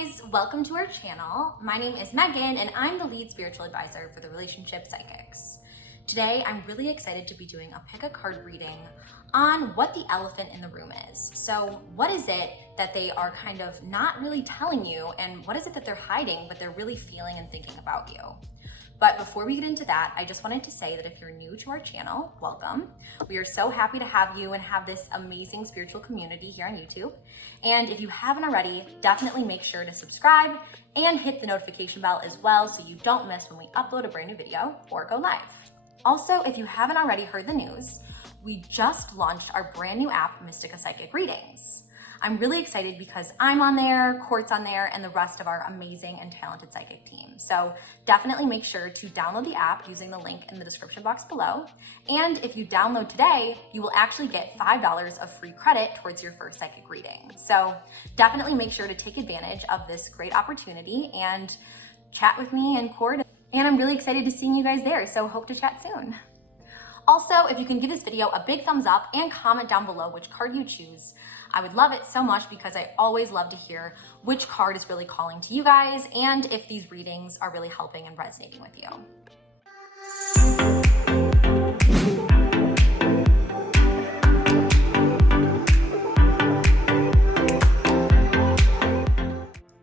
guys, welcome to our channel. My name is Megan and I'm the lead spiritual advisor for the Relationship Psychics. Today, I'm really excited to be doing a pick a card reading on what the elephant in the room is. So what is it that they are kind of not really telling you, and what is it that they're hiding but they're really feeling and thinking about you? But before we get into that, I just wanted to say that if you're new to our channel, welcome. We are so happy to have you and have this amazing spiritual community here on YouTube. And if you haven't already, definitely make sure to subscribe and hit the notification bell as well so you don't miss when we upload a brand new video or go live. Also, if you haven't already heard the news, we just launched our brand new app, Mystica Psychic Readings. I'm really excited because I'm on there, Court's on there, and the rest of our amazing and talented psychic team. So definitely make sure to download the app using the link in the description box below. And if you download today, you will actually get $5 of free credit towards your first psychic reading. So definitely make sure to take advantage of this great opportunity and chat with me and Court. And I'm really excited to seeing you guys there, so hope to chat soon. Also, if you can give this video a big thumbs up and comment down below which card you choose, I would love it so much because I always love to hear which card is really calling to you guys and if these readings are really helping and resonating with you.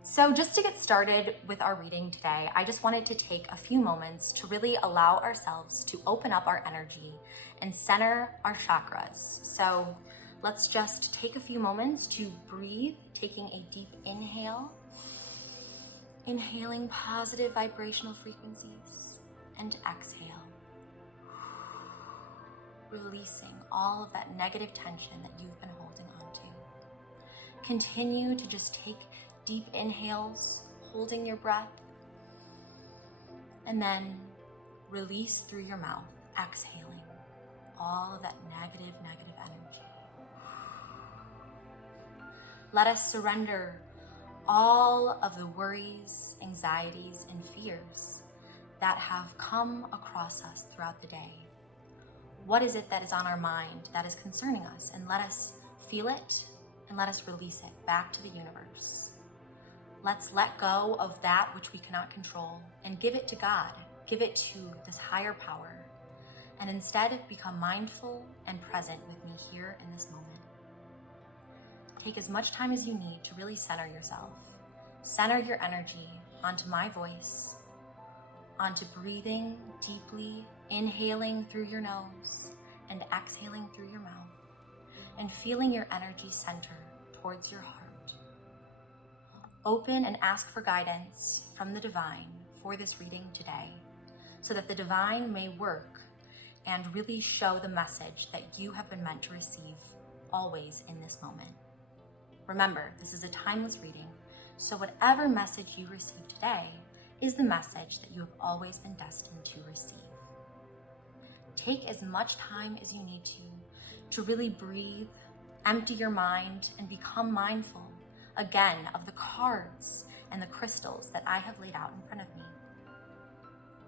So just to get started with our reading today, I just wanted to take a few moments to really allow ourselves to open up our energy and center our chakras. So let's just take a few moments to breathe, taking a deep inhale, inhaling positive vibrational frequencies, and exhale, releasing all of that negative tension that you've been holding on to. Continue to just take deep inhales, holding your breath, and then release through your mouth, exhaling all of that negative energy. Let us surrender all of the worries, anxieties, and fears that have come across us throughout the day. What is it that is on our mind that is concerning us? And let us feel it and let us release it back to the universe. Let's let go of that which we cannot control and give it to God, give it to this higher power, and instead become mindful and present with me here in this moment. Take as much time as you need to really center yourself. Center your energy onto my voice, onto breathing deeply, inhaling through your nose and exhaling through your mouth, and feeling your energy center towards your heart. Open and ask for guidance from the divine for this reading today, so that the divine may work and really show the message that you have been meant to receive always in this moment. Remember, this is a timeless reading, so whatever message you receive today is the message that you have always been destined to receive. Take as much time as you need to really breathe, empty your mind, and become mindful again of the cards and the crystals that I have laid out in front of me.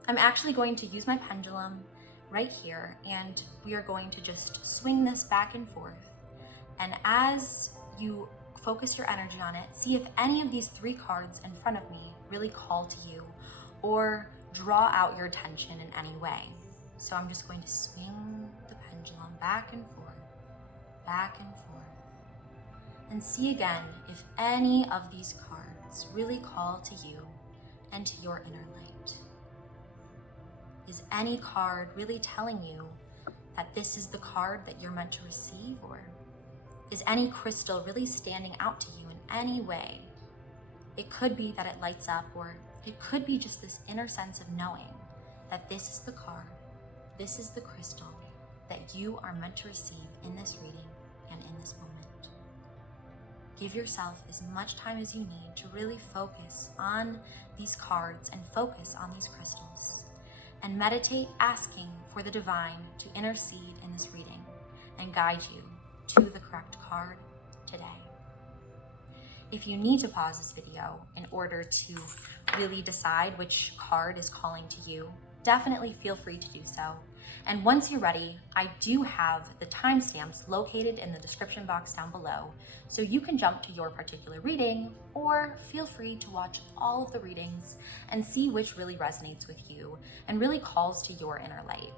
I'm actually going to use my pendulum right here, and we are going to just swing this back and forth. And as you focus your energy on it, see if any of these three cards in front of me really call to you or draw out your attention in any way. So I'm just going to swing the pendulum back and forth, and see again if any of these cards really call to you and to your inner light. Is any card really telling you that this is the card that you're meant to receive, or is any crystal really standing out to you in any way? It could be that it lights up, or it could be just this inner sense of knowing that this is the card, this is the crystal that you are meant to receive in this reading and in this moment. Give yourself as much time as you need to really focus on these cards and focus on these crystals, and meditate asking for the divine to intercede in this reading and guide you to the correct card today. If you need to pause this video in order to really decide which card is calling to you, definitely feel free to do so. And once you're ready, I do have the timestamps located in the description box down below, so you can jump to your particular reading, or feel free to watch all of the readings and see which really resonates with you and really calls to your inner light.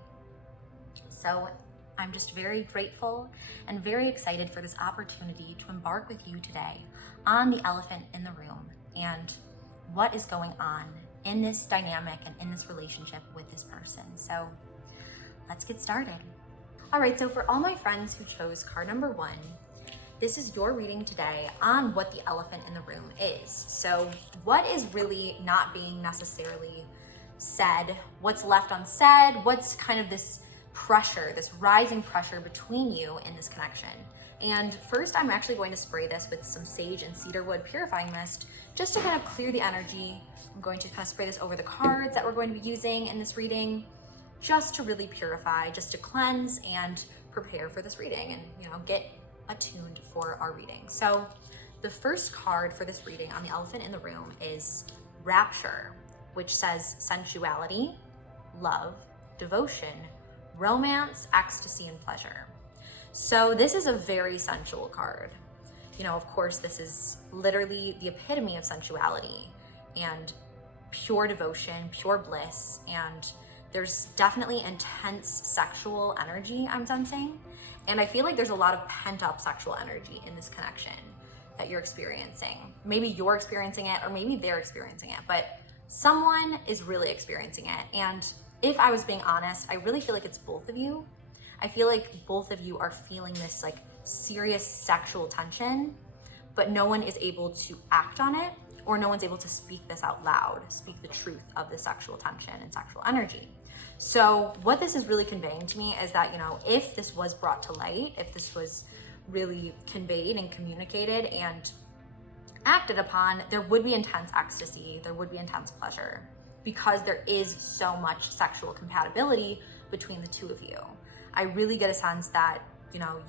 So I'm just very grateful and very excited for this opportunity to embark with you today on the elephant in the room and what is going on in this dynamic and in this relationship with this person. So let's get started. All right, so for all my friends who chose card number 1, this is your reading today on what the elephant in the room is. So what is really not being necessarily said, what's left unsaid, what's kind of this pressure, this rising pressure between you in this connection. And first, I'm actually going to spray this with some sage and cedarwood purifying mist just to kind of clear the energy. I'm going to kind of spray this over the cards that we're going to be using in this reading, just to really purify, just to cleanse and prepare for this reading and, get attuned for our reading. So the first card for this reading on the elephant in the room is Rapture, which says sensuality, love, devotion, romance, ecstasy, and pleasure. So this is a very sensual card. Of course, this is literally the epitome of sensuality and pure devotion, pure bliss, and there's definitely intense sexual energy I'm sensing. And I feel like there's a lot of pent-up sexual energy in this connection that you're experiencing. Maybe you're experiencing it, or maybe they're experiencing it, but someone is really experiencing it. And if I was being honest, I really feel like it's both of you. I feel like both of you are feeling this like serious sexual tension, but no one is able to act on it, or no one's able to speak this out loud, speak the truth of the sexual tension and sexual energy. So what this is really conveying to me is that, if this was brought to light, if this was really conveyed and communicated and acted upon, there would be intense ecstasy, there would be intense pleasure, because there is so much sexual compatibility between the two of you. I really get a sense that,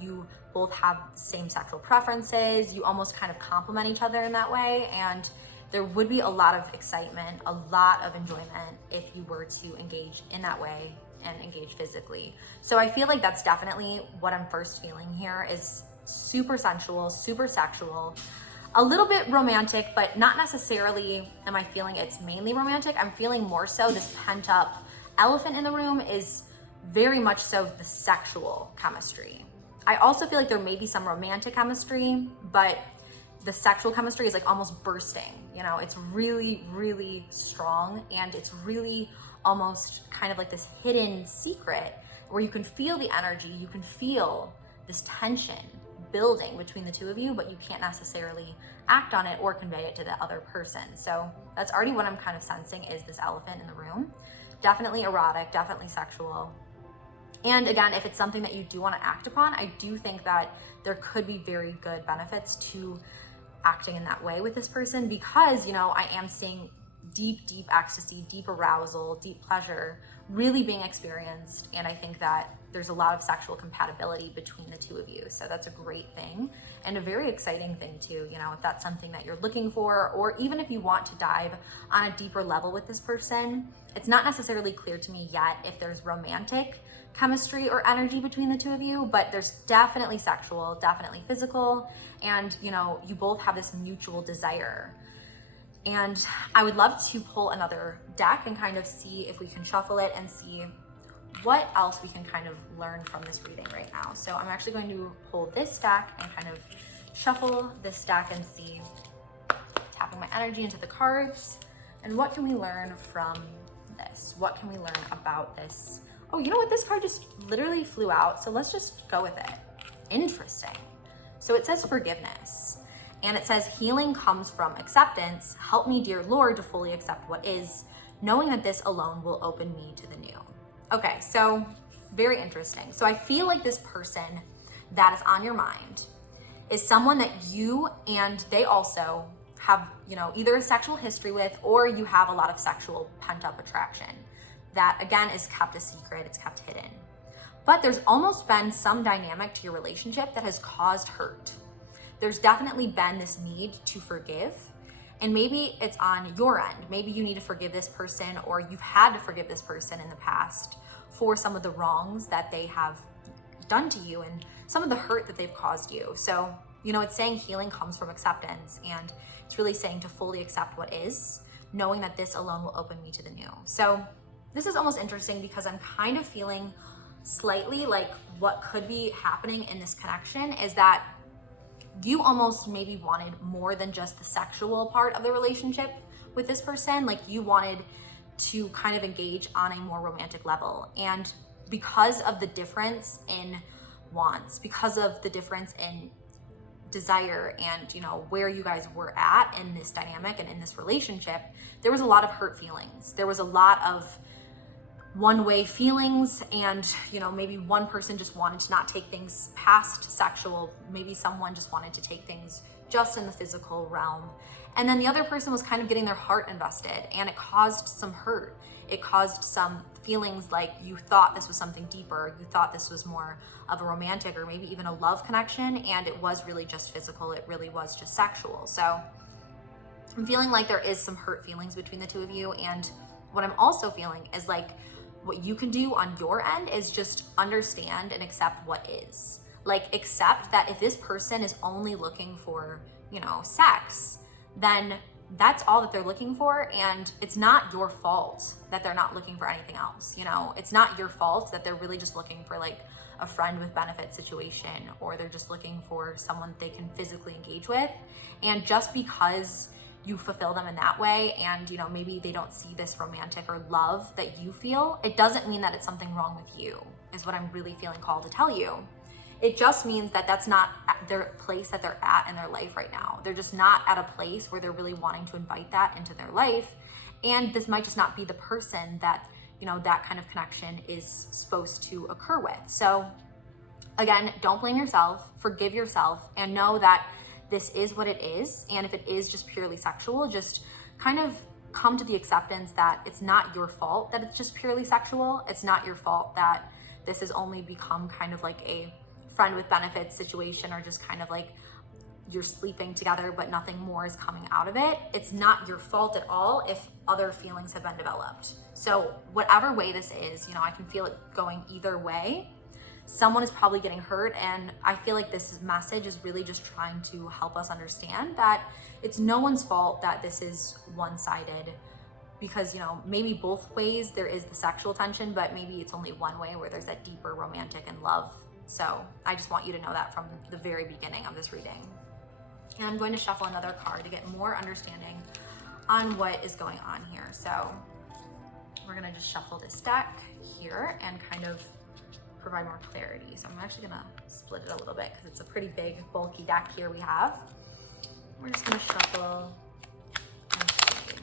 you both have same sexual preferences, you almost kind of complement each other in that way, and there would be a lot of excitement, a lot of enjoyment if you were to engage in that way and engage physically. So I feel like that's definitely what I'm first feeling here, is super sensual, super sexual, a little bit romantic, but not necessarily am I feeling it's mainly romantic. I'm feeling more so this pent up elephant in the room is very much so the sexual chemistry. I also feel like there may be some romantic chemistry, but the sexual chemistry is like almost bursting. It's really, really strong, and it's really almost kind of like this hidden secret where you can feel the energy, you can feel this tension building between the two of you, but you can't necessarily act on it or convey it to the other person. So that's already what I'm kind of sensing is this elephant in the room. Definitely erotic, definitely sexual. And again, if it's something that you do want to act upon, I do think that there could be very good benefits to acting in that way with this person, because, I am seeing deep, deep ecstasy, deep arousal, deep pleasure really being experienced. And I think that there's a lot of sexual compatibility between the two of you. So that's a great thing and a very exciting thing too, if that's something that you're looking for, or even if you want to dive on a deeper level with this person. It's not necessarily clear to me yet if there's romantic chemistry or energy between the two of you, but there's definitely sexual, definitely physical, and you both have this mutual desire. And I would love to pull another deck and kind of see if we can shuffle it and see what else we can kind of learn from this reading right now. So I'm actually going to pull this deck and kind of shuffle this deck and see, tapping my energy into the cards, and what can we learn from this? What can we learn about this? Oh, you know what? This card just literally flew out. So let's just go with it. Interesting. So it says forgiveness. And it says healing comes from acceptance. Help me, dear Lord, to fully accept what is, knowing that this alone will open me to the new. Okay, so very interesting. So I feel like this person that is on your mind is someone that you and they also have, either a sexual history with, or you have a lot of sexual pent-up attraction that, again, is kept a secret, it's kept hidden. But there's almost been some dynamic to your relationship that has caused hurt. There's definitely been this need to forgive, and maybe it's on your end. Maybe you need to forgive this person, or you've had to forgive this person in the past for some of the wrongs that they have done to you and some of the hurt that they've caused you. So, you know, it's saying healing comes from acceptance, and it's really saying to fully accept what is, knowing that this alone will open me to the new. So this is almost interesting because I'm kind of feeling slightly like what could be happening in this connection is that you almost maybe wanted more than just the sexual part of the relationship with this person. Like you wanted to kind of engage on a more romantic level. And because of the difference in wants, because of the difference in desire and, you know, where you guys were at in this dynamic and in this relationship, there was a lot of hurt feelings. There was a lot of one-way feelings, and, you know, maybe one person just wanted to not take things past sexual. Maybe someone just wanted to take things just in the physical realm. And then the other person was kind of getting their heart invested, and it caused some hurt. It caused some feelings like you thought this was something deeper. You thought this was more of a romantic or maybe even a love connection, and it was really just physical. It really was just sexual. So I'm feeling like there is some hurt feelings between the two of you. And what I'm also feeling is like what you can do on your end is just understand and accept what is. Like accept that if this person is only looking for, you know, sex, then that's all that they're looking for. And it's not your fault that they're not looking for anything else. You know, it's not your fault that they're really just looking for like a friend with benefit situation, or they're just looking for someone they can physically engage with. And just because you fulfill them in that way, and, you know, maybe they don't see this romantic or love that you feel, it doesn't mean that it's something wrong with you, is what I'm really feeling called to tell you. It just means that that's not their place that they're at in their life right now. They're just not at a place where they're really wanting to invite that into their life. And this might just not be the person that, you know, that kind of connection is supposed to occur with. So again, don't blame yourself, forgive yourself, and know that this is what it is. And if it is just purely sexual, just kind of come to the acceptance that it's not your fault that it's just purely sexual. It's not your fault that this has only become kind of like a friend with benefits situation, or just kind of like you're sleeping together but nothing more is coming out of it. It's not your fault at all if other feelings have been developed. So whatever way this is, you know, I can feel it going either way. Someone is probably getting hurt, and I feel like this message is really just trying to help us understand that it's no one's fault that this is one-sided, because, you know, maybe both ways there is the sexual tension, but maybe it's only one way where there's that deeper romantic and love. So I just want you to know that from the very beginning of this reading. And I'm going to shuffle another card to get more understanding on what is going on here. So we're gonna just shuffle this deck here and kind of provide more clarity. So I'm actually gonna split it a little bit because it's a pretty big, bulky deck here we have. We're just gonna shuffle and see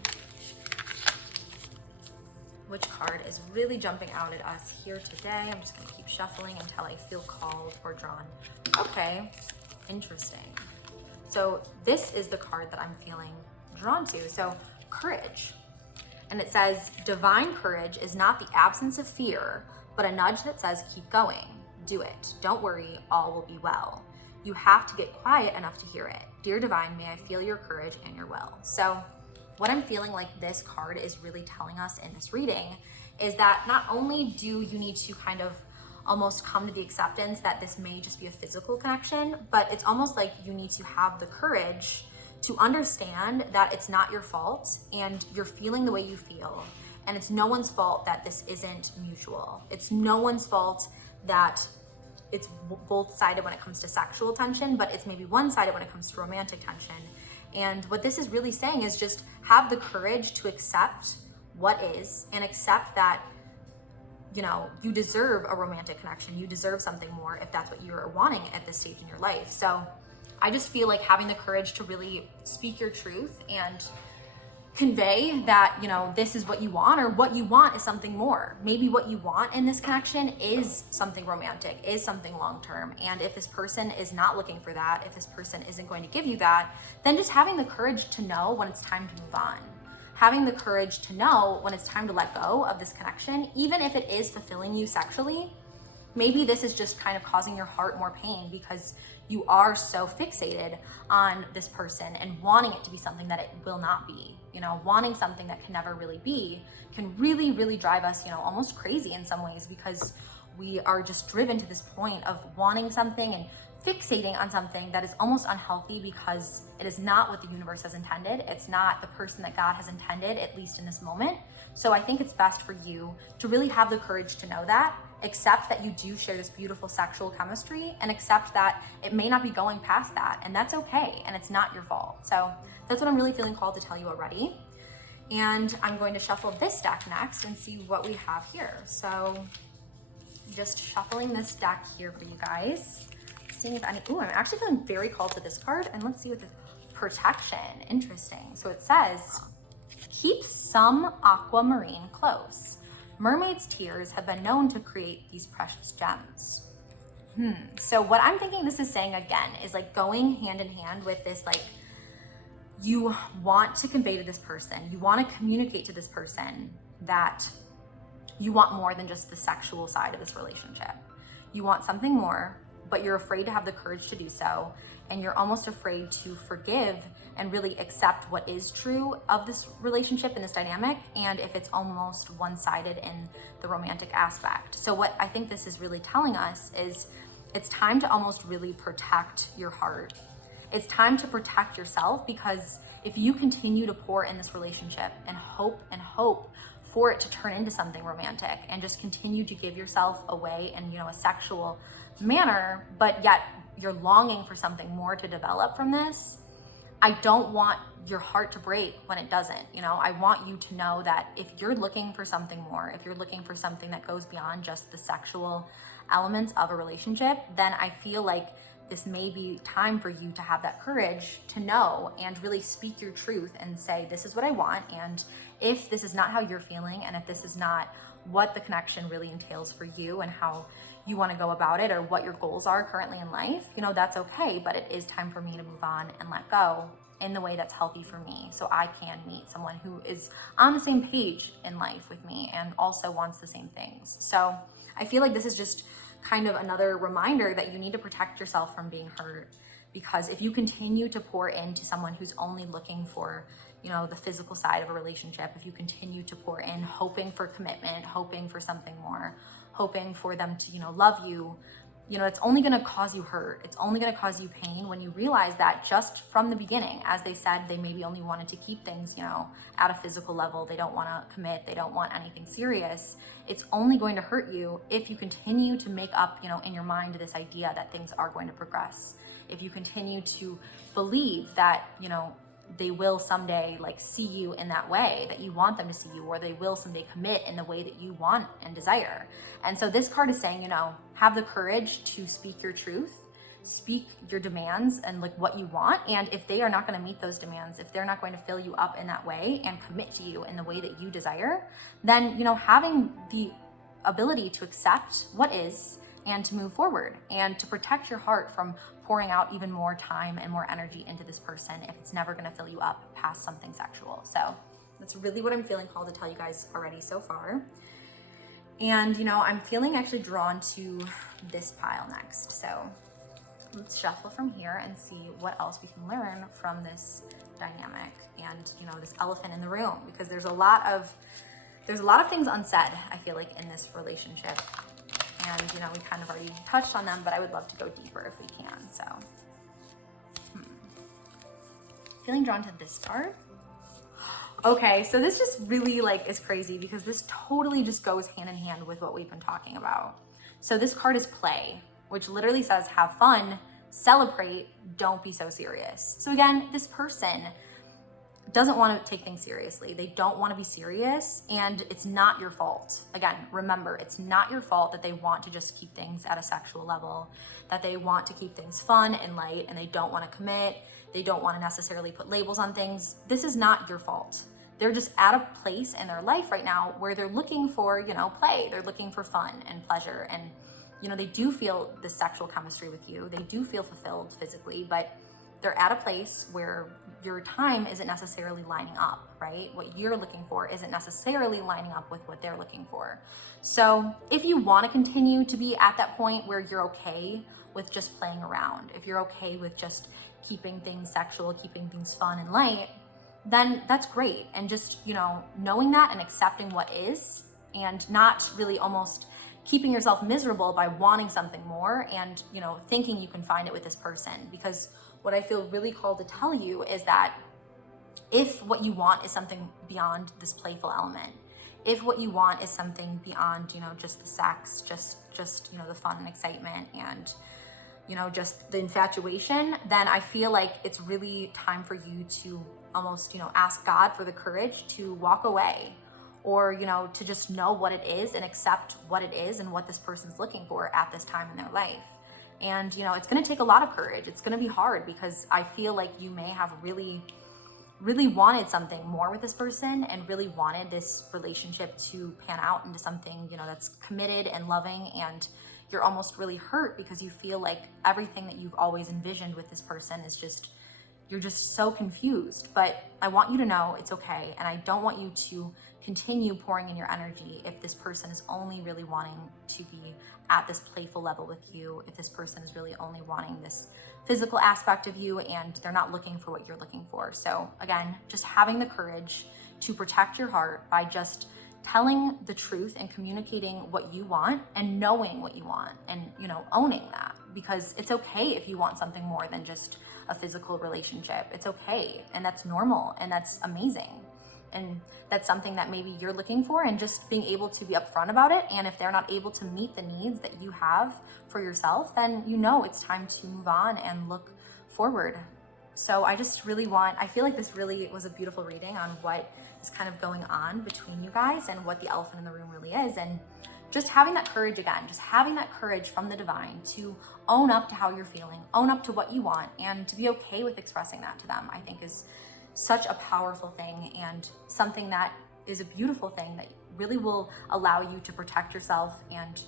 which card is really jumping out at us here today. I'm just gonna keep shuffling until I feel called or drawn. Okay, interesting. So this is the card that I'm feeling drawn to. So courage. And it says, divine courage is not the absence of fear, but a nudge that says, keep going, do it. Don't worry, all will be well. You have to get quiet enough to hear it. Dear divine, may I feel your courage and your will. So what I'm feeling like this card is really telling us in this reading is that not only do you need to kind of almost come to the acceptance that this may just be a physical connection, but it's almost like you need to have the courage to understand that it's not your fault and you're feeling the way you feel. And it's no one's fault that this isn't mutual. It's no one's fault that it's both sided when it comes to sexual tension, but it's maybe one sided when it comes to romantic tension. And what this is really saying is just have the courage to accept what is, and accept that, you know, you deserve a romantic connection. You deserve something more if that's what you're wanting at this stage in your life. So I just feel like having the courage to really speak your truth and convey that, you know, this is what you want, or what you want is something more. Maybe what you want in this connection is something romantic, is something long-term. And if this person is not looking for that, if this person isn't going to give you that, then just having the courage to know when it's time to move on. Having the courage to know when it's time to let go of this connection, even if it is fulfilling you sexually, Maybe this is just kind of causing your heart more pain because you are so fixated on this person and wanting it to be something that it will not be. You know, wanting something that can never really be can really, really drive us, you know, almost crazy in some ways, because we are just driven to this point of wanting something and fixating on something that is almost unhealthy, because it is not what the universe has intended. It's not the person that God has intended, at least in this moment. So I think it's best for you to really have the courage to know that, accept that you do share this beautiful sexual chemistry, and accept that it may not be going past that, and that's okay, and it's not your fault. So that's what I'm really feeling called to tell you already. And I'm going to shuffle this deck next and see what we have here. So just shuffling this deck here for you guys, seeing if any, I'm actually feeling very called to this card, and let's see what the protection, interesting. So it says, keep some aquamarine close. Mermaids' tears have been known to create these precious gems. So what I'm thinking this is saying again is like going hand in hand with this, like, you want to convey to this person, you want to communicate to this person that you want more than just the sexual side of this relationship. You want something more, but you're afraid to have the courage to do so. And you're almost afraid to forgive and really accept what is true of this relationship and this dynamic, and if it's almost one-sided in the romantic aspect. So what I think this is really telling us is it's time to almost really protect your heart. It's time to protect yourself, because if you continue to pour in this relationship and hope for it to turn into something romantic, and just continue to give yourself away in, you know, a sexual manner, but yet you're longing for something more to develop from this, I don't want your heart to break when it doesn't. You know, I want you to know that if you're looking for something more, if you're looking for something that goes beyond just the sexual elements of a relationship, then I feel like this may be time for you to have that courage to know and really speak your truth and say, this is what I want. And if this is not how you're feeling, and if this is not what the connection really entails for you and how you want to go about it, or what your goals are currently in life, you know, that's okay. But it is time for me to move on and let go in the way that's healthy for me, so I can meet someone who is on the same page in life with me and also wants the same things. So I feel like this is just kind of another reminder that you need to protect yourself from being hurt, because if you continue to pour into someone who's only looking for, you know, the physical side of a relationship, if you continue to pour in hoping for commitment, hoping for something more, hoping for them to, you know, love you, you know, it's only going to cause you hurt. It's only going to cause you pain when you realize that just from the beginning, as they said, they maybe only wanted to keep things, you know, at a physical level. They don't want to commit. They don't want anything serious. It's only going to hurt you if you continue to make up, you know, in your mind this idea that things are going to progress. If you continue to believe that, you know, they will someday like see you in that way that you want them to see you, or they will someday commit in the way that you want and desire. And so this card is saying, you know, have the courage to speak your truth, speak your demands and like what you want. And if they are not going to meet those demands, if they're not going to fill you up in that way and commit to you in the way that you desire, then, you know, having the ability to accept what is and to move forward and to protect your heart from pouring out even more time and more energy into this person if it's never going to fill you up past something sexual. So that's really what I'm feeling called to tell you guys already so far. And, you know, I'm feeling actually drawn to this pile next. So let's shuffle from here and see what else we can learn from this dynamic and, you know, this elephant in the room, because there's a lot of things unsaid, I feel like, in this relationship. And, you know, we kind of already touched on them, but I would love to go deeper if we can. So, feeling drawn to this part. Okay, so this just really like is crazy, because this totally just goes hand in hand with what we've been talking about. So this card is play, which literally says have fun, celebrate, don't be so serious. So again, this person doesn't want to take things seriously. They don't want to be serious, and it's not your fault. Again, remember, it's not your fault that they want to just keep things at a sexual level, that they want to keep things fun and light, and they don't want to commit. They don't want to necessarily put labels on things. This is not your fault. They're just at a place in their life right now where they're looking for, you know, play. They're looking for fun and pleasure, and, you know, they do feel the sexual chemistry with you. They do feel fulfilled physically, but they're at a place where your time isn't necessarily lining up, right? What you're looking for isn't necessarily lining up with what they're looking for. So if you want to continue to be at that point where you're okay with just playing around, if you're okay with just keeping things sexual, keeping things fun and light, then that's great. And just, knowing that and accepting what is, and not really almost keeping yourself miserable by wanting something more and, thinking you can find it with this person. Because what I feel really called to tell you is that if what you want is something beyond this playful element, if what you want is something beyond, just the sex, just the fun and excitement and, just the infatuation, then I feel like it's really time for you to almost, ask God for the courage to walk away, or, to just know what it is and accept what it is and what this person's looking for at this time in their life. And, it's going to take a lot of courage. It's going to be hard because I feel like you may have really wanted something more with this person and really wanted this relationship to pan out into something, that's committed and loving, and you're almost really hurt because you feel like everything that you've always envisioned with this person is just, you're just so confused. But I want you to know it's okay, and I don't want you to continue pouring in your energy if this person is only really wanting to be at this playful level with you, if this person is really only wanting this physical aspect of you and they're not looking for what you're looking for. So again, just having the courage to protect your heart by just telling the truth and communicating what you want and knowing what you want and, owning that, because it's okay if you want something more than just a physical relationship. It's okay. And that's normal. And that's amazing. And that's something that maybe you're looking for, and just being able to be upfront about it. And if they're not able to meet the needs that you have for yourself, then it's time to move on and look forward. So I just I feel like this really was a beautiful reading on what is kind of going on between you guys and what the elephant in the room really is. And just having that courage again, just having that courage from the divine to own up to how you're feeling, own up to what you want, and to be okay with expressing that to them, I think is such a powerful thing, and something that is a beautiful thing that really will allow you to protect yourself and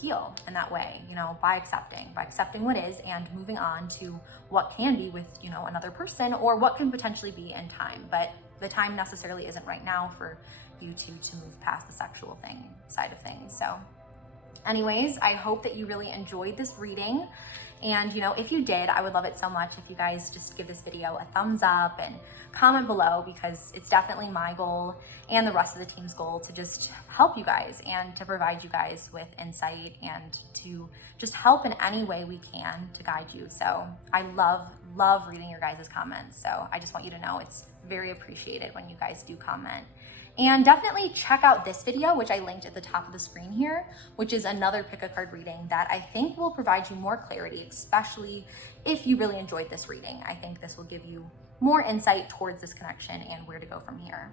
heal in that way, by accepting what is and moving on to what can be with, another person, or what can potentially be in time. But the time necessarily isn't right now for you to move past the sexual side of things. So anyways, I hope that you really enjoyed this reading. And, if you did, I would love it so much if you guys just give this video a thumbs up and comment below, because it's definitely my goal and the rest of the team's goal to just help you guys and to provide you guys with insight and to just help in any way we can to guide you. So I love reading your guys' comments. So I just want you to know it's very appreciated when you guys do comment. And definitely check out this video, which I linked at the top of the screen here, which is another pick a card reading that I think will provide you more clarity, especially if you really enjoyed this reading. I think this will give you more insight towards this connection and where to go from here.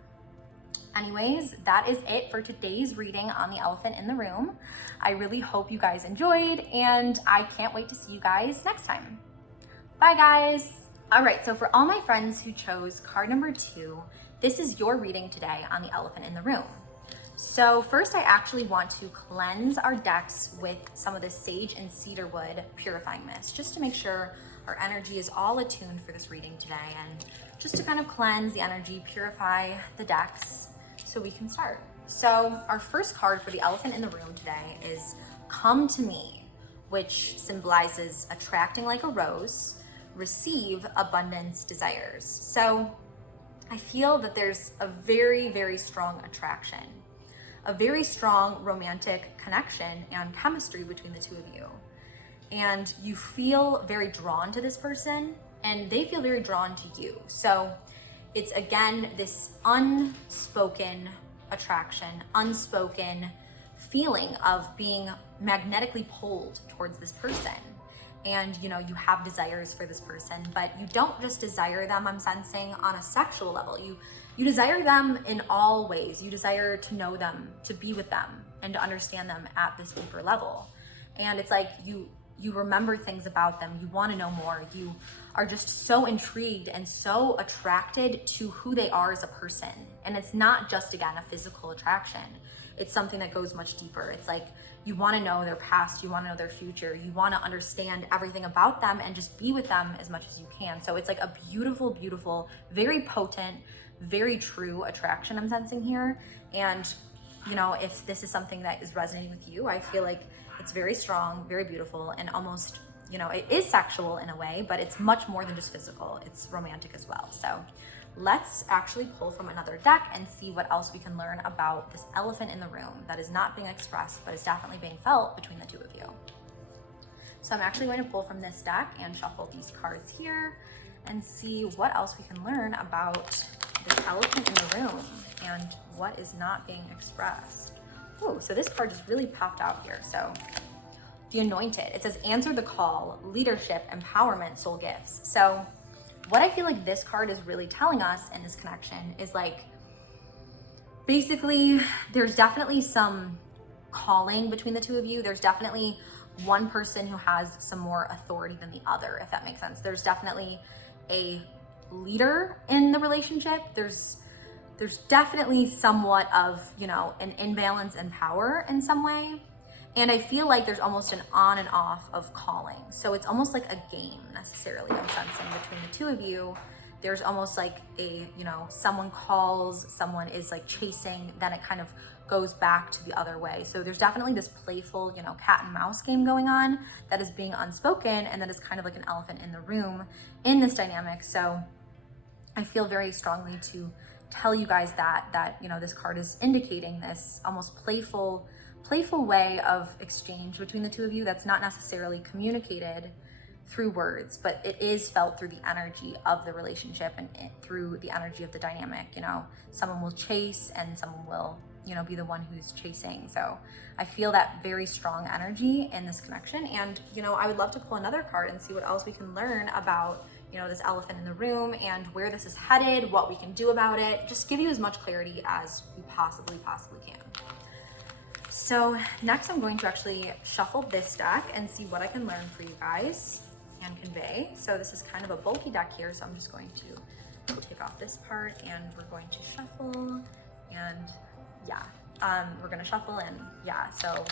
Anyways, that is it for today's reading on the elephant in the room. I really hope you guys enjoyed, and I can't wait to see you guys next time. Bye, guys. All right, so for all my friends who chose card number 2, this is your reading today on the elephant in the room. So first, I actually want to cleanse our decks with some of the sage and cedarwood purifying mist, just to make sure our energy is all attuned for this reading today, and just to kind of cleanse the energy, purify the decks so we can start. So our first card for the elephant in the room today is Come to Me, which symbolizes attracting like a rose, receive abundance desires. So I feel that there's a very, very strong attraction, a very strong romantic connection and chemistry between the two of you. And you feel very drawn to this person, and they feel very drawn to you. So it's, again, this unspoken attraction, unspoken feeling of being magnetically pulled towards this person. And you have desires for this person, but you don't just desire them, I'm sensing, on a sexual level. You desire them in all ways. You desire to know them, to be with them, and to understand them at this deeper level. And it's like you remember things about them. You want to know more. You are just so intrigued and so attracted to who they are as a person. And it's not just, again, a physical attraction. it's something that goes much deeper. It's like you want to know their past, you want to know their future, you want to understand everything about them and just be with them as much as you can. So it's like a beautiful, beautiful, very potent, very true attraction I'm sensing here. And you know, if this is something that is resonating with you, I feel like it's very strong, very beautiful, and almost, you know, it is sexual in a way, but it's much more than just physical. It's romantic as well. So let's actually pull from another deck and see what else we can learn about this elephant in the room that is not being expressed, but is definitely being felt between the two of you. So I'm actually going to pull from this deck and shuffle these cards here and see what else we can learn about this elephant in the room and what is not being expressed. Oh, so this card just really popped out here. So the Anointed, it says answer the call, leadership, empowerment, soul gifts. So what I feel like this card is really telling us in this connection is like, basically there's definitely some calling between the two of you. There's definitely one person who has some more authority than the other, if that makes sense. There's definitely a leader in the relationship. There's definitely somewhat of, you know, an imbalance in power in some way. And I feel like there's almost an on and off of calling. So it's almost like a game necessarily I'm sensing between the two of you. There's almost like a, you know, someone calls, someone is like chasing, then it kind of goes back to the other way. So there's definitely this playful, you know, cat and mouse game going on that is being unspoken, and that is kind of like an elephant in the room in this dynamic. So I feel very strongly to tell you guys that, you know, this card is indicating this almost playful way of exchange between the two of you that's not necessarily communicated through words, but it is felt through the energy of the relationship and through the energy of the dynamic. You know, someone will chase and someone will, you know, be the one who's chasing. So I feel that very strong energy in this connection. And, you know, I would love to pull another card and see what else we can learn about, you know, this elephant in the room and where this is headed, what we can do about it, just give you as much clarity as we possibly can. So next I'm going to actually shuffle this deck and see what I can learn for you guys and convey. So this is kind of a bulky deck here, so I'm just going to take off this part and we're going to shuffle, and yeah, we're gonna shuffle, and yeah, so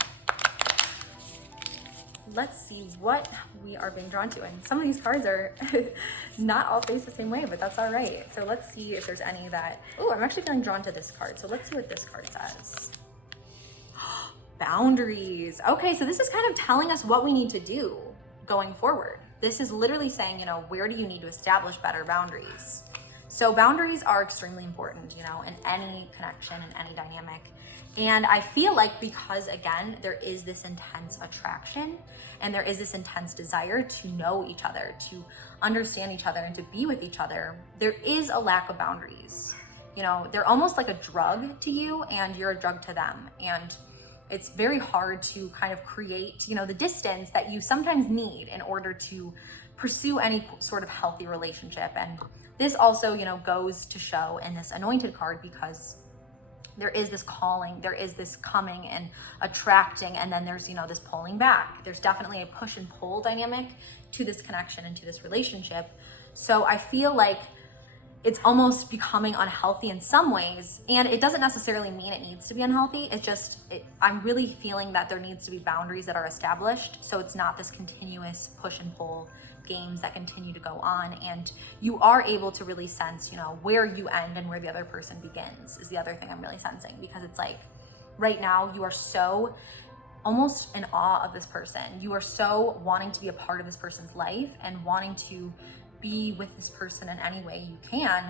let's see what we are being drawn to. And some of these cards are not all faced the same way, but that's all right. So let's see if there's any that, oh, I'm actually feeling drawn to this card. So let's see what this card says. Boundaries. Okay, so this is kind of telling us what we need to do going forward. This is literally saying, you know, where do you need to establish better boundaries? So boundaries are extremely important, you know, in any connection, in any dynamic. And I feel like because, again, there is this intense attraction and there is this intense desire to know each other, to understand each other, and to be with each other, there is a lack of boundaries. You know, they're almost like a drug to you and you're a drug to them. And it's very hard to kind of create, you know, the distance that you sometimes need in order to pursue any sort of healthy relationship. And this also, you know, goes to show in this Anointed card, because there is this calling, there is this coming and attracting, and then there's, you know, this pulling back. There's definitely a push and pull dynamic to this connection and to this relationship. So I feel like it's almost becoming unhealthy in some ways, and it doesn't necessarily mean it needs to be unhealthy. It's just, I'm really feeling that there needs to be boundaries that are established, so it's not this continuous push and pull games that continue to go on, and you are able to really sense, you know, where you end and where the other person begins is the other thing I'm really sensing. Because it's like right now you are so almost in awe of this person. You are so wanting to be a part of this person's life and wanting to be with this person in any way you can,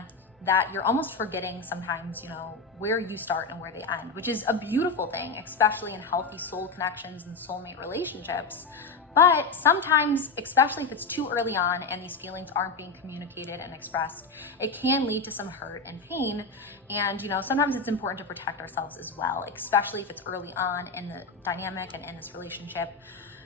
that you're almost forgetting sometimes, you know, where you start and where they end, which is a beautiful thing, especially in healthy soul connections and soulmate relationships. But sometimes, especially if it's too early on and these feelings aren't being communicated and expressed, it can lead to some hurt and pain. And, you know, sometimes it's important to protect ourselves as well, especially if it's early on in the dynamic and in this relationship.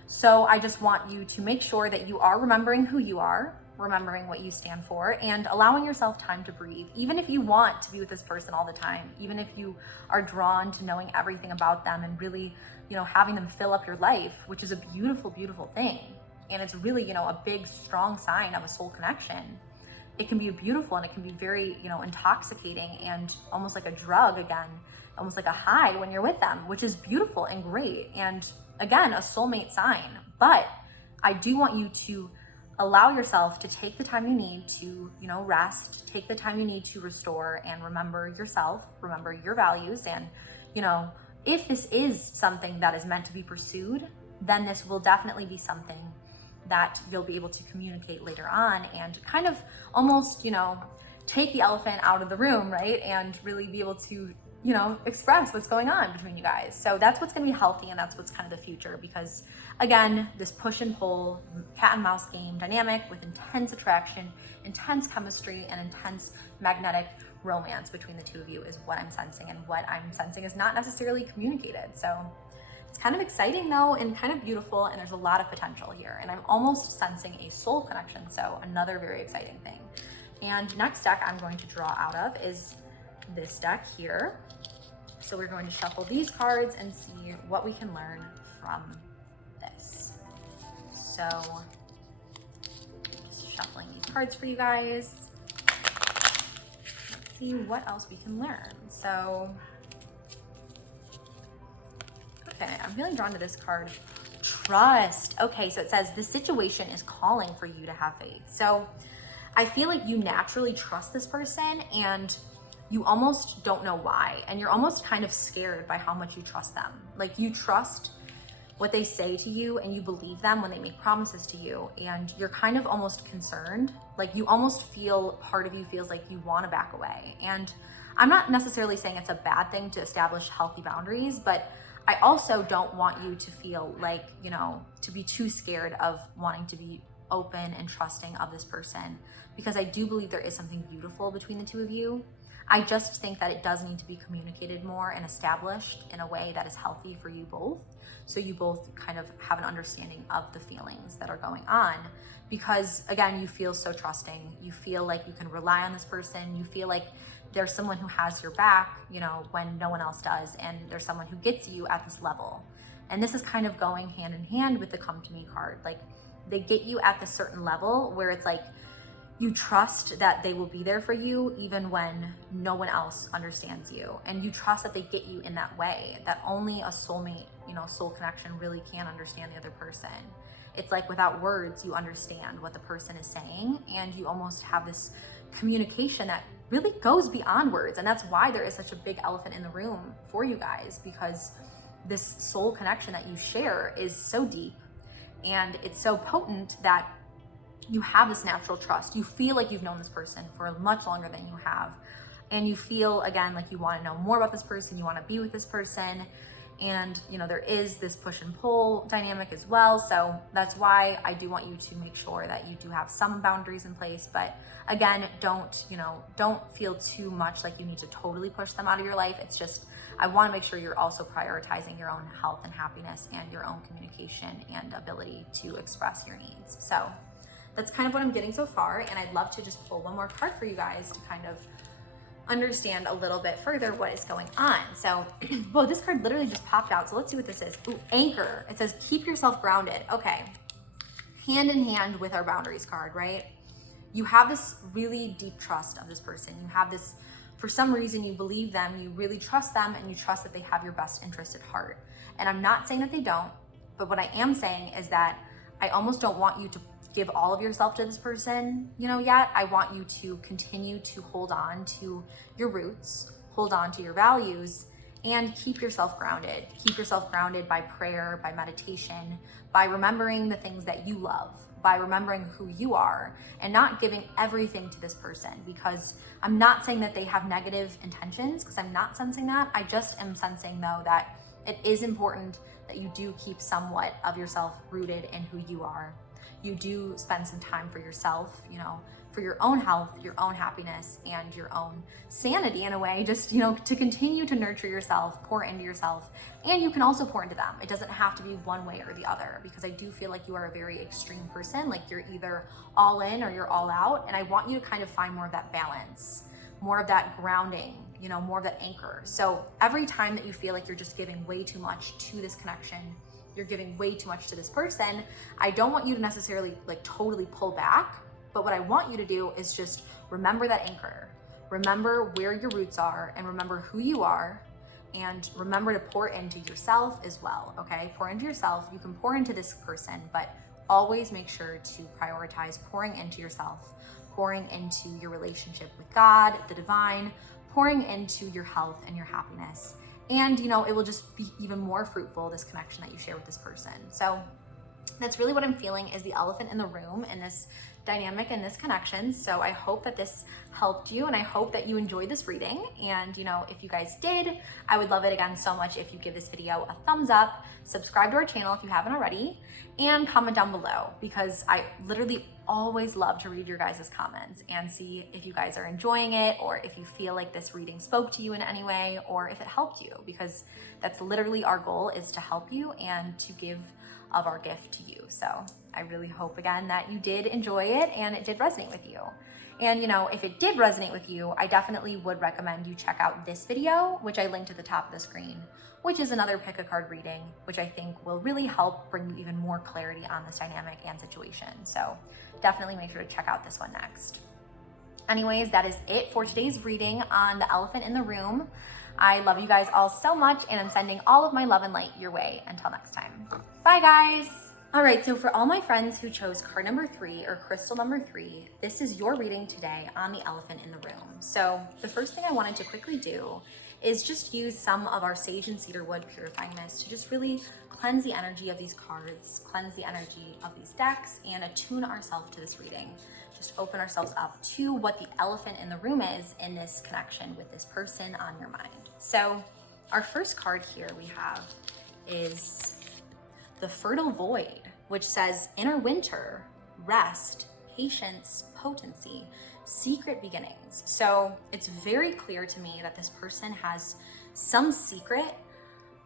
So I just want you to make sure that you are remembering who you are, remembering what you stand for, and allowing yourself time to breathe. Even if you want to be with this person all the time, even if you are drawn to knowing everything about them and really, you know, having them fill up your life, which is a beautiful, beautiful thing. And it's really, you know, a big, strong sign of a soul connection. it can be beautiful and it can be very, intoxicating and almost like a drug again, almost like a high when you're with them, which is beautiful and great. And again, a soulmate sign. But I do want you to allow yourself to take the time you need to, rest, take the time you need to restore and remember yourself, remember your values. And, if this is something that is meant to be pursued, then this will definitely be something that you'll be able to communicate later on and kind of almost, take the elephant out of the room, right? And really be able to, express what's going on between you guys. So that's what's going to be healthy, and that's what's kind of the future, because again, this push and pull, cat and mouse game dynamic with intense attraction, intense chemistry, and intense magnetic romance between the two of you is what I'm sensing, and what I'm sensing is not necessarily communicated. So it's kind of exciting though, and kind of beautiful, and there's a lot of potential here, and I'm almost sensing a soul connection. So another very exciting thing. And next deck I'm going to draw out of is this deck here. So we're going to shuffle these cards and see what we can learn from this. So just shuffling these cards for you guys. Let's see what else we can learn. So, okay, I'm feeling drawn to this card. Trust. Okay, so it says the situation is calling for you to have faith. So I feel like you naturally trust this person, and you almost don't know why. And you're almost kind of scared by how much you trust them. Like, you trust what they say to you, and you believe them when they make promises to you. And you're kind of almost concerned. Like, you almost feel, part of you feels like you want to back away. And I'm not necessarily saying it's a bad thing to establish healthy boundaries, but I also don't want you to feel like, to be too scared of wanting to be open and trusting of this person, because I do believe there is something beautiful between the two of you. I just think that it does need to be communicated more and established in a way that is healthy for you both, so you both kind of have an understanding of the feelings that are going on. Because again, you feel so trusting, you feel like you can rely on this person, you feel like there's someone who has your back, when no one else does, and there's someone who gets you at this level. And this is kind of going hand in hand with the Come to Me card. Like, they get you at this certain level where it's like, you trust that they will be there for you even when no one else understands you. And you trust that they get you in that way, that only a soulmate, soul connection really can understand the other person. It's like, without words, you understand what the person is saying, and you almost have this communication that really goes beyond words. And that's why there is such a big elephant in the room for you guys, because this soul connection that you share is so deep and it's so potent that you have this natural trust. You feel like you've known this person for much longer than you have. And you feel, again, like you want to know more about this person, you want to be with this person. And, there is this push and pull dynamic as well. So that's why I do want you to make sure that you do have some boundaries in place. But again, don't feel too much like you need to totally push them out of your life. It's just, I want to make sure you're also prioritizing your own health and happiness and your own communication and ability to express your needs. So that's kind of what I'm getting so far. And I'd love to just pull one more card for you guys to kind of understand a little bit further what is going on. So, whoa, this card literally just popped out. So let's see what this is. Ooh, anchor. It says, keep yourself grounded. Okay. Hand in hand with our boundaries card, right? You have this really deep trust of this person. You have this, for some reason, you believe them, you really trust them, and you trust that they have your best interest at heart. And I'm not saying that they don't, but what I am saying is that I almost don't want you to give all of yourself to this person, yet. I want you to continue to hold on to your roots, hold on to your values, and keep yourself grounded. Keep yourself grounded by prayer, by meditation, by remembering the things that you love, by remembering who you are, and not giving everything to this person. Because I'm not saying that they have negative intentions, because I'm not sensing that. I just am sensing, though, that it is important that you do keep somewhat of yourself rooted in who you are. You do spend some time for yourself, for your own health, your own happiness, and your own sanity in a way, just, to continue to nurture yourself, pour into yourself, and you can also pour into them. It doesn't have to be one way or the other, because I do feel like you are a very extreme person. Like, you're either all in or you're all out. And I want you to kind of find more of that balance, more of that grounding, more of that anchor. So every time that you feel like you're just giving way too much to this connection, you're giving way too much to this person, I don't want you to necessarily totally pull back, But what I want you to do is just remember that anchor. Remember where your roots are and remember who you are, and remember to pour into yourself as well, okay? Pour into yourself. You can pour into this person, but always make sure to prioritize pouring into yourself, pouring into your relationship with God, the divine, pouring into your health and your happiness. And, you know, it will just be even more fruitful, this connection that you share with this person. So that's really what I'm feeling is the elephant in the room in this dynamic and this connection. So I hope that this helped you, and I hope that you enjoyed this reading. And, you know, if you guys did, I would love it again so much if you give this video a thumbs up, subscribe to our channel if you haven't already, and comment down below, because I literally always love to read your guys' comments and see if you guys are enjoying it, or if you feel like this reading spoke to you in any way, or if it helped you, because that's literally our goal, is to help you and to give of our gift to you. So I really hope again that you did enjoy it and it did resonate with you. And, you know, if it did resonate with you, I definitely would recommend you check out this video, which I linked at the top of the screen, which is another pick a card reading, which I think will really help bring you even more clarity on this dynamic and situation. So definitely make sure to check out this one next. Anyways, that is it for today's reading on the elephant in the room. I love you guys all so much, and I'm sending all of my love and light your way. Until next time. Bye, guys. All right, so for all my friends who chose card number 3 or crystal number 3, this is your reading today on the elephant in the room. So the first thing I wanted to quickly do is just use some of our sage and cedarwood purifying mist to just really cleanse the energy of these cards, cleanse the energy of these decks, and attune ourselves to this reading. Just open ourselves up to what the elephant in the room is in this connection with this person on your mind. So our first card here we have is the Fertile Void, which says inner winter, rest, patience, potency, secret beginnings. So it's very clear to me that this person has some secret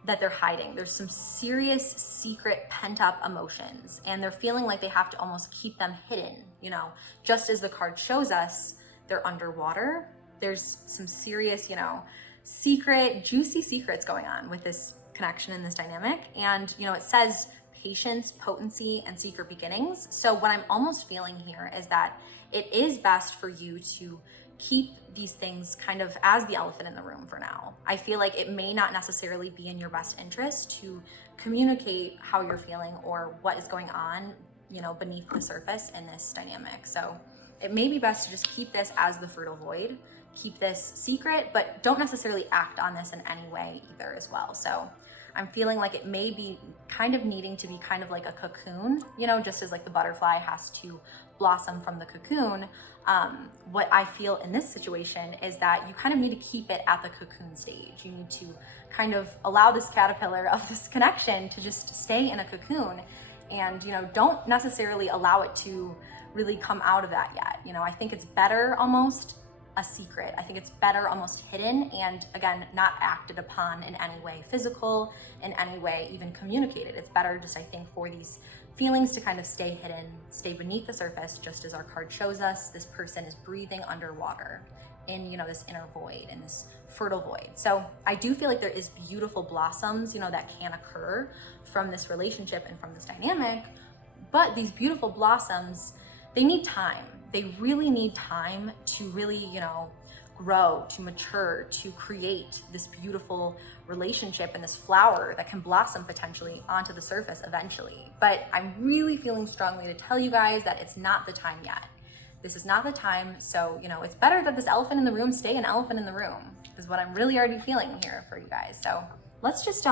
that they're hiding. There's some serious secret pent up emotions, and they're feeling like they have to almost keep them hidden. You know, just as the card shows us, they're underwater. There's some serious, you know, secret, juicy secrets going on with this connection in this dynamic. And, you know, it says patience, potency, and secret beginnings. So what I'm almost feeling here is that it is best for you to keep these things kind of as the elephant in the room for now. I feel like it may not necessarily be in your best interest to communicate how you're feeling or what is going on, you know, beneath the surface in this dynamic. So it may be best to just keep this as the fertile void, keep this secret, but don't necessarily act on this in any way either as well. So I'm feeling like it may be kind of needing to be kind of like a cocoon, you know, just as like the butterfly has to blossom from the cocoon. What I feel in this situation is that you kind of need to keep it at the cocoon stage. You need to kind of allow this caterpillar of this connection to just stay in a cocoon, and, you know, don't necessarily allow it to really come out of that yet. You know, I think it's better almost a secret. I think it's better almost hidden, and again, not acted upon in any way physical, in any way even communicated. It's better just, I think, for these feelings to kind of stay hidden, stay beneath the surface, just as our card shows us. This person is breathing underwater in, you know, this inner void, in this fertile void. So I do feel like there is beautiful blossoms, you know, that can occur from this relationship and from this dynamic, but these beautiful blossoms, they need time. They really need time to really, you know, grow, to mature, to create this beautiful relationship and this flower that can blossom potentially onto the surface eventually. But I'm really feeling strongly to tell you guys that it's not the time yet. This is not the time. So, you know, it's better that this elephant in the room stay an elephant in the room, is what I'm really already feeling here for you guys. So let's just,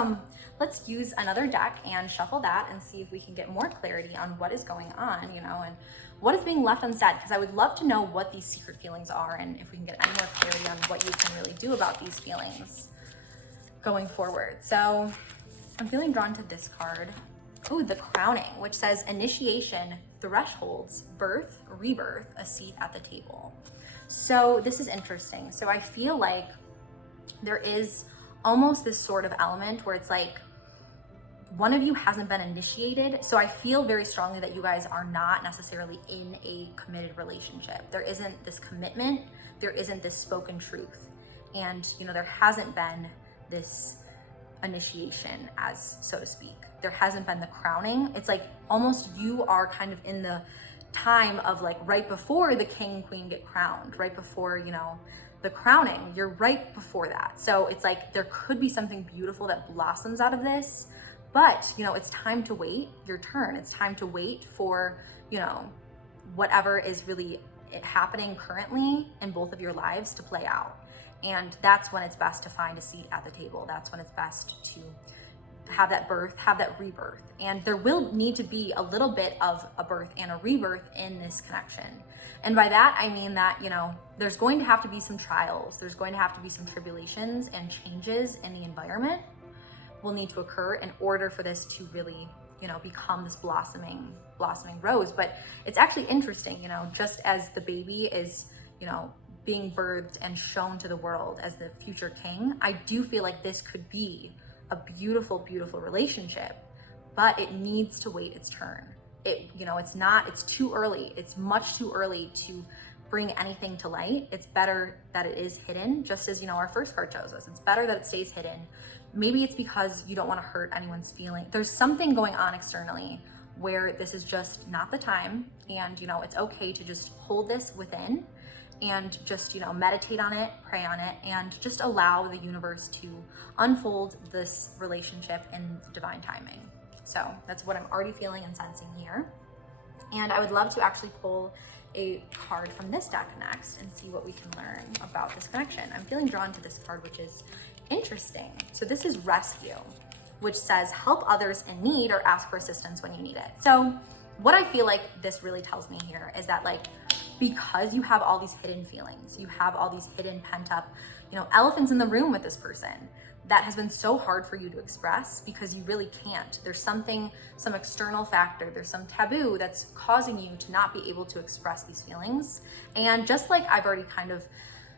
let's use another deck and shuffle that and see if we can get more clarity on what is going on, you know, and what is being left unsaid, because I would love to know what these secret feelings are and if we can get any more clarity on what you can really do about these feelings going forward. So I'm feeling drawn to this card. Ooh, the Crowning, which says initiation, thresholds, birth, rebirth, a seat at the table. So this is interesting. So I feel like there is almost this sort of element where it's like one of you hasn't been initiated. So I feel very strongly that you guys are not necessarily in a committed relationship. There isn't this commitment. There isn't this spoken truth. And, you know, there hasn't been this initiation, as so to speak. There hasn't been the crowning. It's like almost you are kind of in the time of like right before the king and queen get crowned, right before, you know, the crowning. You're right before that. So it's like there could be something beautiful that blossoms out of this, but you know, it's time to wait your turn. It's time to wait for, you know, whatever is really happening currently in both of your lives to play out. And that's when it's best to find a seat at the table. That's when it's best to have that birth, have that rebirth. And there will need to be a little bit of a birth and a rebirth in this connection. And by that, I mean that, you know, there's going to have to be some trials. There's going to have to be some tribulations and changes in the environment will need to occur in order for this to really, you know, become this blossoming rose. But it's actually interesting, you know, just as the baby is, you know, being birthed and shown to the world as the future king, I do feel like this could be a beautiful, beautiful relationship, but it needs to wait its turn. You know, it's too early. It's much too early to bring anything to light. It's better that it is hidden, just as, you know, our first card shows us. It's better that it stays hidden. Maybe it's because you don't want to hurt anyone's feeling. There's something going on externally where this is just not the time. And, you know, it's okay to just hold this within and just, you know, meditate on it, pray on it, and just allow the universe to unfold this relationship in divine timing. So that's what I'm already feeling and sensing here. And I would love to actually pull a card from this deck next and see what we can learn about this connection. I'm feeling drawn to this card, which is interesting. So this is Rescue, which says help others in need or ask for assistance when you need it. So what I feel like this really tells me here is that, like, because you have all these hidden feelings, you have all these hidden pent up, you know, elephants in the room with this person that has been so hard for you to express because you really can't. There's something, some external factor, there's some taboo that's causing you to not be able to express these feelings. And just like I've already kind of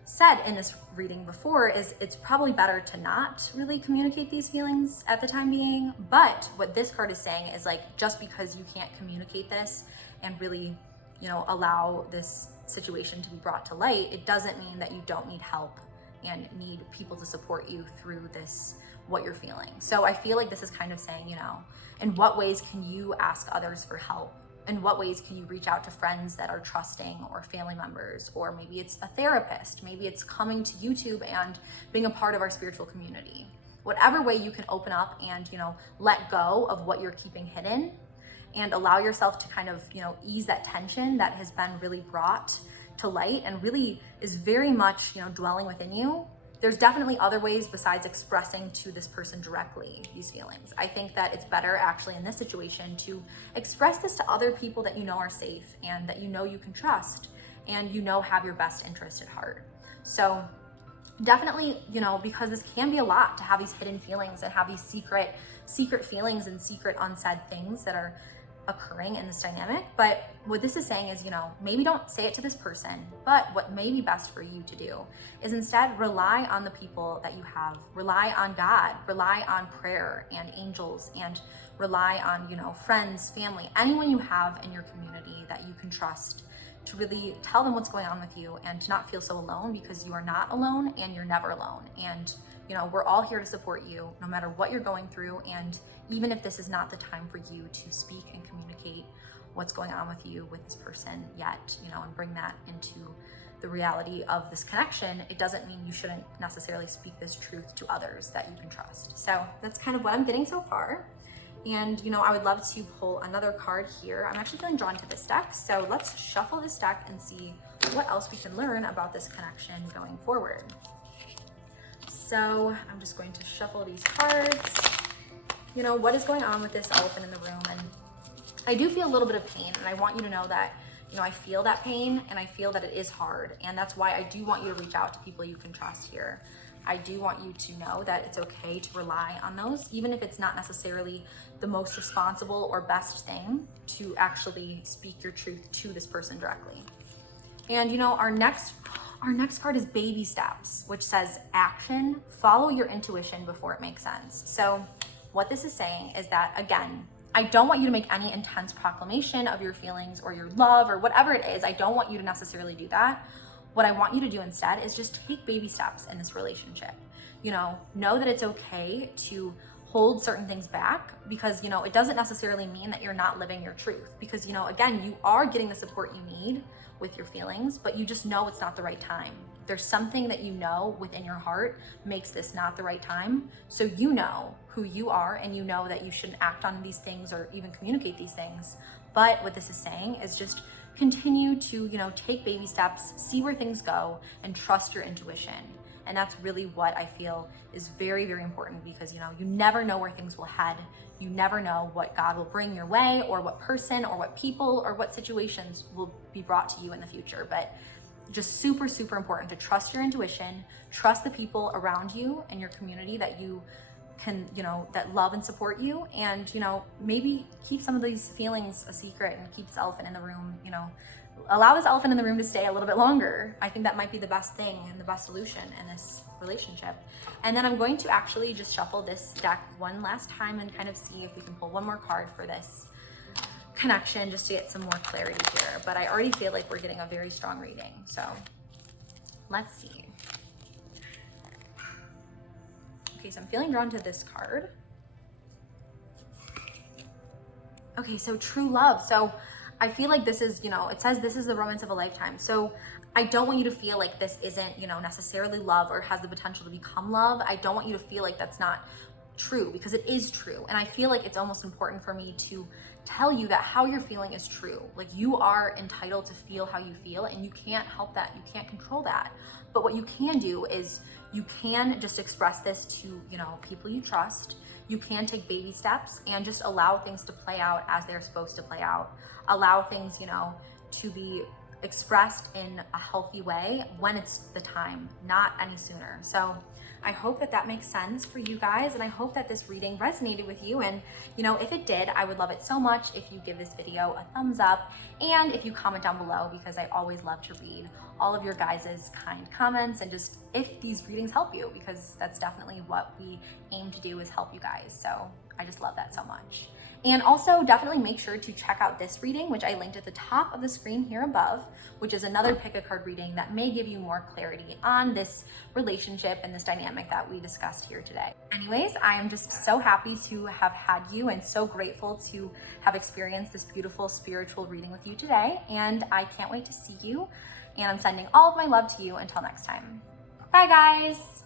said in this reading before, is it's probably better to not really communicate these feelings at the time being. But what this card is saying is, like, just because you can't communicate this and really, you know, allow this situation to be brought to light, it doesn't mean that you don't need help and need people to support you through this, what you're feeling. So I feel like this is kind of saying, you know, in what ways can you ask others for help? In what ways can you reach out to friends that are trusting, or family members, or maybe it's a therapist, maybe it's coming to YouTube and being a part of our spiritual community. Whatever way you can open up and, you know, let go of what you're keeping hidden and allow yourself to kind of, you know, ease that tension that has been really brought to light and really is very much, you know, dwelling within you. There's definitely other ways besides expressing to this person directly these feelings. I think that it's better actually in this situation to express this to other people that you know are safe and that you know you can trust and you know have your best interest at heart. So definitely, you know, because this can be a lot to have these hidden feelings and have these secret feelings and secret unsaid things that are occurring in this dynamic. But what this is saying is, you know, maybe don't say it to this person, but what may be best for you to do is instead rely on the people that you have, rely on God, rely on prayer and angels, and rely on, you know, friends, family, anyone you have in your community that you can trust, to really tell them what's going on with you and to not feel so alone, because you are not alone and you're never alone. And, you know, we're all here to support you no matter what you're going through. And even if this is not the time for you to speak and communicate what's going on with you with this person yet, you know, and bring that into the reality of this connection, it doesn't mean you shouldn't necessarily speak this truth to others that you can trust. So that's kind of what I'm getting so far. And, you know, I would love to pull another card here. I'm actually feeling drawn to this deck. So let's shuffle this deck and see what else we can learn about this connection going forward. So I'm just going to shuffle these cards. You know, what is going on with this elephant in the room? And I do feel a little bit of pain, and I want you to know that, you know, I feel that pain and I feel that it is hard. And that's why I do want you to reach out to people you can trust here. I do want you to know that it's okay to rely on those, even if it's not necessarily the most responsible or best thing to actually speak your truth to this person directly. And, you know, our next card is baby steps, which says action, follow your intuition before it makes sense. So what this is saying is that, again, I don't want you to make any intense proclamation of your feelings or your love or whatever it is. I don't want you to necessarily do that. What I want you to do instead is just take baby steps in this relationship. You know that it's okay to hold certain things back, because, you know, it doesn't necessarily mean that you're not living your truth, because, you know, again, you are getting the support you need with your feelings, but you just know it's not the right time. There's something that you know within your heart makes this not the right time. So you know who you are, and you know that you shouldn't act on these things or even communicate these things. But what this is saying is just continue to, you know, take baby steps, see where things go, and trust your intuition. And that's really what I feel is very, very important, because, you know, you never know where things will head. You never know what God will bring your way, or what person or what people or what situations will be brought to you in the future. But just super, super important to trust your intuition, trust the people around you and your community that you can, you know, that love and support you, and, you know, maybe keep some of these feelings a secret and keep this elephant in the room, you know, allow this elephant in the room to stay a little bit longer. I think that might be the best thing and the best solution in this relationship. And then I'm going to actually just shuffle this deck one last time and kind of see if we can pull one more card for this connection, just to get some more clarity here. But I already feel like we're getting a very strong reading. So let's see. Okay, so I'm feeling drawn to this card. Okay, so true love. So I feel like this is, you know, it says this is the romance of a lifetime. So I don't want you to feel like this isn't, you know, necessarily love or has the potential to become love. I don't want you to feel like that's not true, because it is true. And I feel like it's almost important for me to tell you that how you're feeling is true. Like, you are entitled to feel how you feel, and you can't help that. You can't control that. But what you can do is you can just express this to, you know, people you trust. You can take baby steps and just allow things to play out as they're supposed to play out. Allow things, you know, to be expressed in a healthy way when it's the time, not any sooner. So I hope that that makes sense for you guys, and I hope that this reading resonated with you. And, you know, if it did, I would love it so much if you give this video a thumbs up, and if you comment down below, because I always love to read all of your guys' kind comments, and just if these readings help you, because that's definitely what we aim to do, is help you guys. So I just love that so much. And also definitely make sure to check out this reading, which I linked at the top of the screen here above, which is another pick a card reading that may give you more clarity on this relationship and this dynamic that we discussed here today. Anyways, I am just so happy to have had you, and so grateful to have experienced this beautiful spiritual reading with you today. And I can't wait to see you. And I'm sending all of my love to you until next time. Bye, guys.